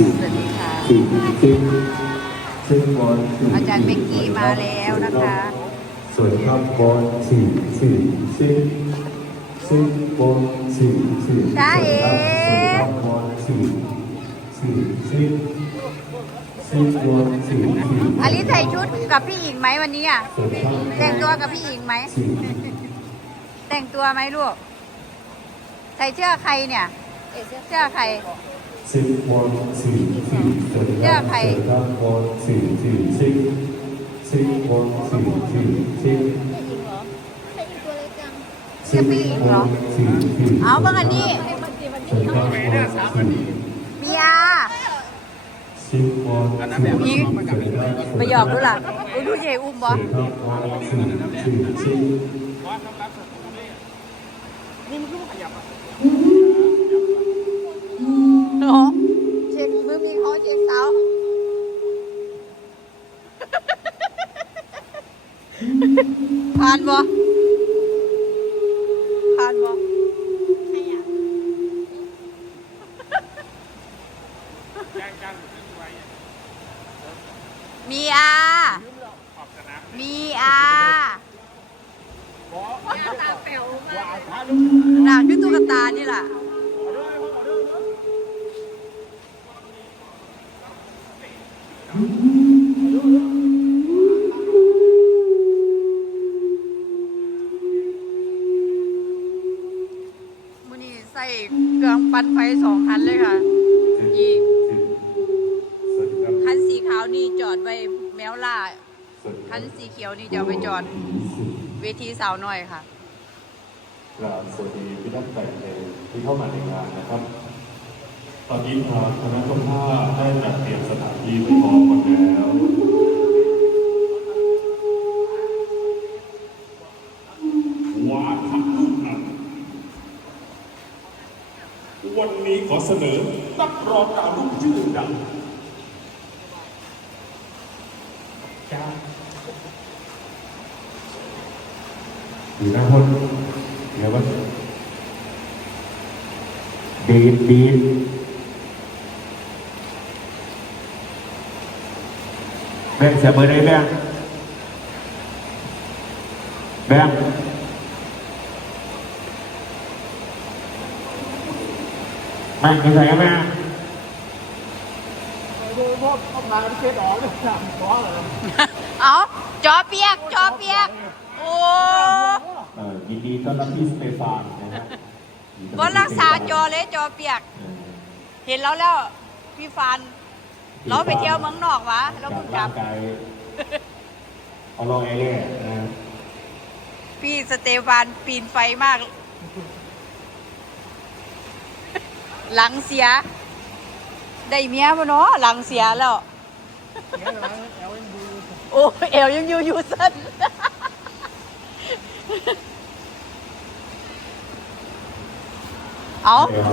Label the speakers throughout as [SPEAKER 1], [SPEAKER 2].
[SPEAKER 1] สี่
[SPEAKER 2] สวัสดีค่ะ
[SPEAKER 1] สี่ซิงซิงบอลสี่
[SPEAKER 2] อาจารย์เบกกี้มาแล้วนะคะ
[SPEAKER 1] สวัสดีครับบอลสี่สี่ซิงซิงบอลสี่สี่
[SPEAKER 2] จ้าเอ๋
[SPEAKER 1] สวัสดีครับบอลสี่สี่ซิงซิงบอลสี่สี่
[SPEAKER 2] อลิใส่ชุดกับพี่หญิงไหมวันนี้อะ
[SPEAKER 1] สวัสดีครับ
[SPEAKER 2] แต่งตัวกับพี่หญิงไหม
[SPEAKER 1] สี่
[SPEAKER 2] แต่งตัวไหมลูกใส่เสื้อใครเนี่ยเสื้อใคร
[SPEAKER 1] ซิงบอลสี่สี่สวัสดีค
[SPEAKER 2] เชื่
[SPEAKER 1] รั
[SPEAKER 2] อบใคร
[SPEAKER 1] สวัสดีครับบอลสี่สี่ซิงซิงบอลสี่สี่ซิง
[SPEAKER 2] เสื้อพี่หญิงเหรอ
[SPEAKER 1] สี่สี่
[SPEAKER 2] เอาบิ่งอันนี้
[SPEAKER 1] สวัสดีครับบอลสี่
[SPEAKER 2] มีอา
[SPEAKER 1] ซิงบอลสี่สวัสดีครับ
[SPEAKER 2] ไปหยอกดูล่ะอุ้ยดูใหญ่อุ้ม
[SPEAKER 1] ส
[SPEAKER 2] บ่
[SPEAKER 1] วัสดีครับบ อลสี่สี่ซิง
[SPEAKER 2] เนาเช็คมือมีเขาเช็คเสาผ่านบ่ผ่านบ่มีอามีอาหนักขึ้นตุ๊กตานี่แหละ ใส่เครื่องปั่นไฟสองคันเลยค่ะอี
[SPEAKER 1] สวัสดีครับ
[SPEAKER 2] คันสีขาวนี่จอดไว้แมวล่า
[SPEAKER 1] สวัสดีค
[SPEAKER 2] คั
[SPEAKER 1] รับ
[SPEAKER 2] นสีเขียวนี่จะเอาไปจอดเวทีสาวน้อยค่ะ
[SPEAKER 1] กราบสวัสดีพี่นักแต่งเพลงที่เข้ามาในงานนะครับ ตอนนี้ทางคณะกรรมการได้ ดีนะพนเดี๋ยวว่าดีดดีดแบงเสียเบอร์ได้แบงแบงค์แม่งกินใส่กันไหม
[SPEAKER 2] เอาจอเปียก จอเปียก โอ้
[SPEAKER 1] ยินดีต้อนรับพี่สเตฟานนะฮะ
[SPEAKER 2] บนรักษาจอเลยจอเปียก
[SPEAKER 1] เออ
[SPEAKER 2] เห็นแล้วแล้วพี่ฟันเราไปเที่ยวเมืองนอกวะเราเพิ่งกลั
[SPEAKER 1] ร่า
[SPEAKER 2] บ
[SPEAKER 1] งกายเอาลองเอเล่นะ
[SPEAKER 2] พี่สเตฟานปีนไฟมาก หลังเสีย ได้เมียปะเนาะหลังเสียแล้วโอ้เอวยังอยู่อยู่สั้น เอา
[SPEAKER 1] เดี๋ยว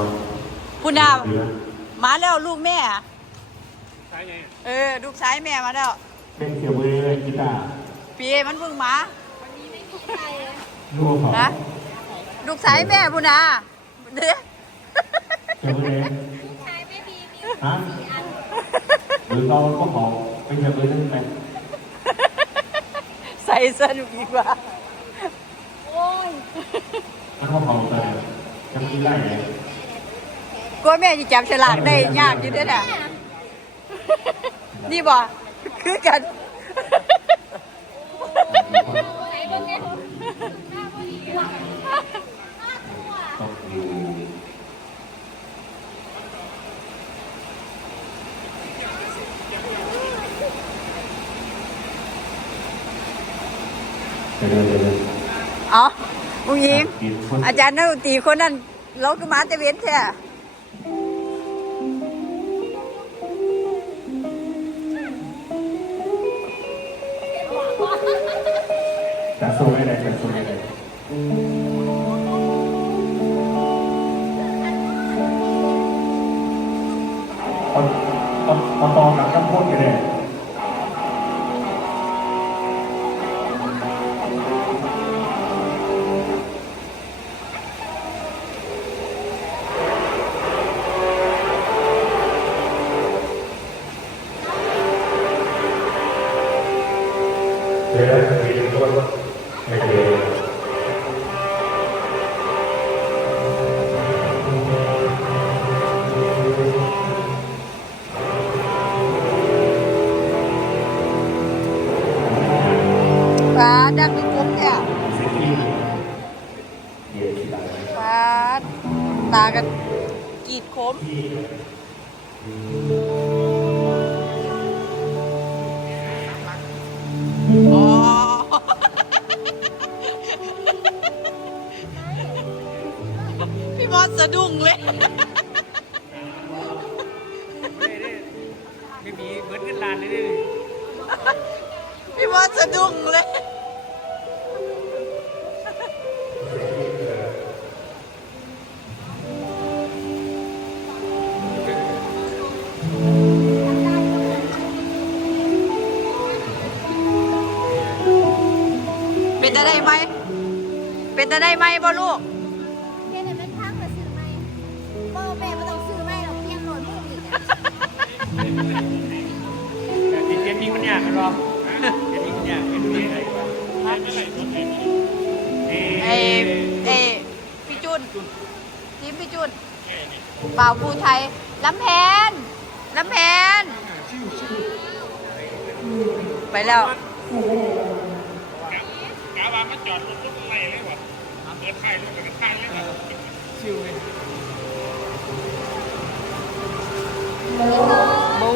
[SPEAKER 2] คุณนา
[SPEAKER 1] เดี๋ยว
[SPEAKER 2] มาแล้วลูกแม่อะ
[SPEAKER 3] ใช่ไง
[SPEAKER 2] เออ ลูกชายแม่มาแล้ว
[SPEAKER 1] เป็นเสียเบอร์เลยกีตาร์
[SPEAKER 2] พี่มันเพิ่งมา
[SPEAKER 1] ลูกเขา
[SPEAKER 2] นะลูกชายแม่พุนาเด้อ
[SPEAKER 1] เสียเบอร์เลยฮะหรือเราก็บอกเป็นเสียเบอร์นั่นไป
[SPEAKER 2] ใส่สนุกดีกว่า
[SPEAKER 1] มันก็เผาไป จะไม่ไล่เลย
[SPEAKER 2] กลัวแม่จะจับฉลากได้ยากอยู่เด้อน่ะนี่บ่คือกัน
[SPEAKER 1] ต้องอยู่เดี๋ยวเดี๋ยวเดี๋ยว
[SPEAKER 2] เอาอุ้งยิง
[SPEAKER 1] กินคน
[SPEAKER 2] อาจารย์นักดนตรีคนนั้นเราก็มาแต่เว้นแท้
[SPEAKER 1] จะสู้ไม่ได้จะสู้ไม่ได้เอาเอาเอาตอนหลังก็พูดกันเลย
[SPEAKER 2] ฟ้าดังมีกรุ๊ปเนี่ พี่มอสสะดุ้งเลย
[SPEAKER 4] ไม่มีเหมือนเงินล้านเลยดิ
[SPEAKER 2] พี่มอสสะดุ้งเลย เป็นจะได้ไหม เป็นจะได้ไหมบ่ลูก
[SPEAKER 5] นี้มันยา
[SPEAKER 4] กกันหรอเกมนี้มันยากเกมนี้อะไรวะพลาดไม่ไหลตัวเกมนี้เอ
[SPEAKER 2] พี่จุนทีมพี่จุนบ่าวภูไทยลำแพนลำแพนไปแล้ว
[SPEAKER 3] กาวามันจอดรถทุกไรเลยวะเปิดไฟรถไปกันตั้งเลยวะ
[SPEAKER 4] ชิวเลย
[SPEAKER 2] บู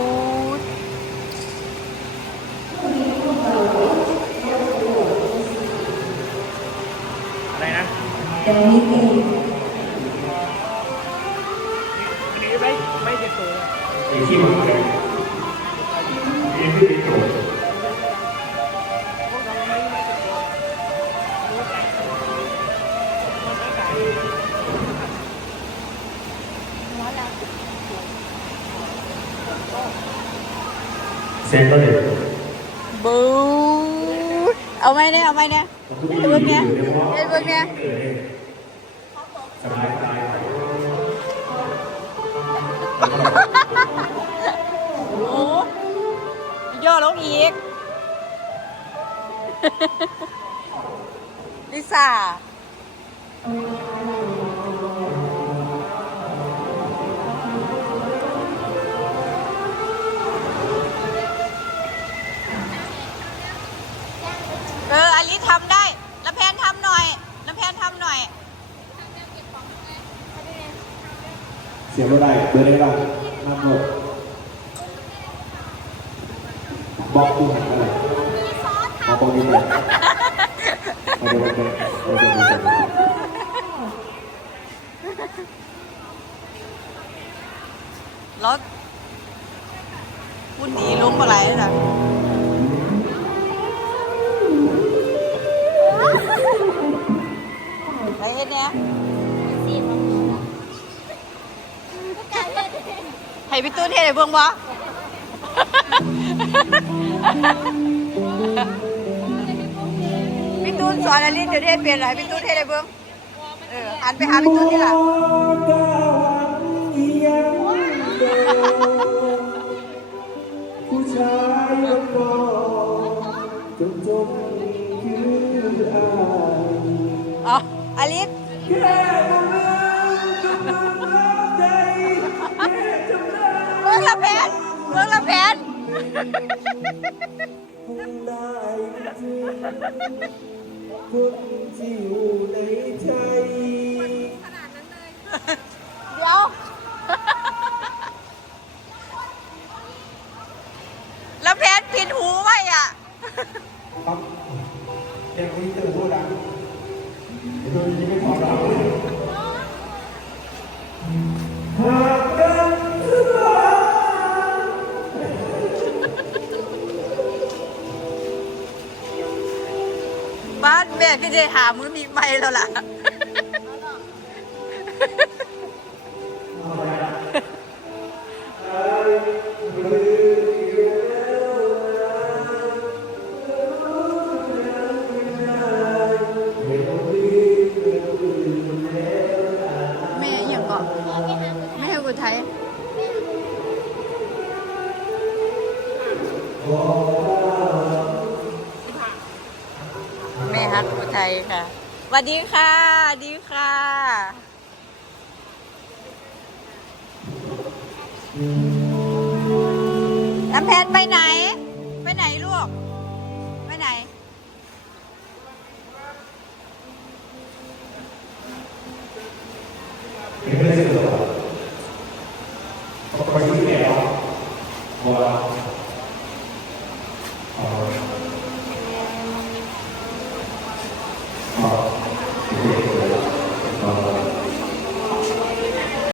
[SPEAKER 2] ธ
[SPEAKER 4] อะไรนะ
[SPEAKER 3] อันนี้ไม่ไม่เจ็บตัว
[SPEAKER 1] มีที่มาแข่งมีที่มีโจทย์เซ็นก็เด็ด
[SPEAKER 2] บูธเอาไหมเนี่ย เอาไหม เนี่ยเห็นเบิ้งเนี่ยเห็นเบิ้งเนี่ย
[SPEAKER 1] สบายสบาย
[SPEAKER 2] โอ้ย่อลงอีก ลิซ่า เสี
[SPEAKER 6] ยงไม่ได้เบอร์ได้บ้างน้ำหมดบอกกูหันอะไรบอกตรงนี้เลยมาดูกันเลยมาดูกันเลย
[SPEAKER 2] รถคุณดีลุงปลาไหลเลยนะไปเฮ็ดเนี่ย พี่ตูนเฮ็ดให้เบิ่งบ่พี่ตูนสอนอลิสเดี๋ยวเฮ็ดเป็นเหรอให้พี่ตูนเฮ็ดให้เบิ่งเออหันไปหาพี่ตูนนี่ล่ะ
[SPEAKER 6] ได้จริงคนที่อยู่ในใจ
[SPEAKER 2] เดี๋ยว แล้วแผนผิดหูไว้อะ
[SPEAKER 6] ครับเด็กคนนี้เจอพูดดัง
[SPEAKER 1] เดี๋ยวนี้ไบ้า
[SPEAKER 2] นแม่ก็จะหามือมีไม่แล้วล่ะ แม่อย่างก่อนแม่อุทัย กอุทัยค่ะสวัสดีค่ะดีค่ะ น้ำแพนไปไหน ไปไหนลูก ไปไหน
[SPEAKER 1] ไ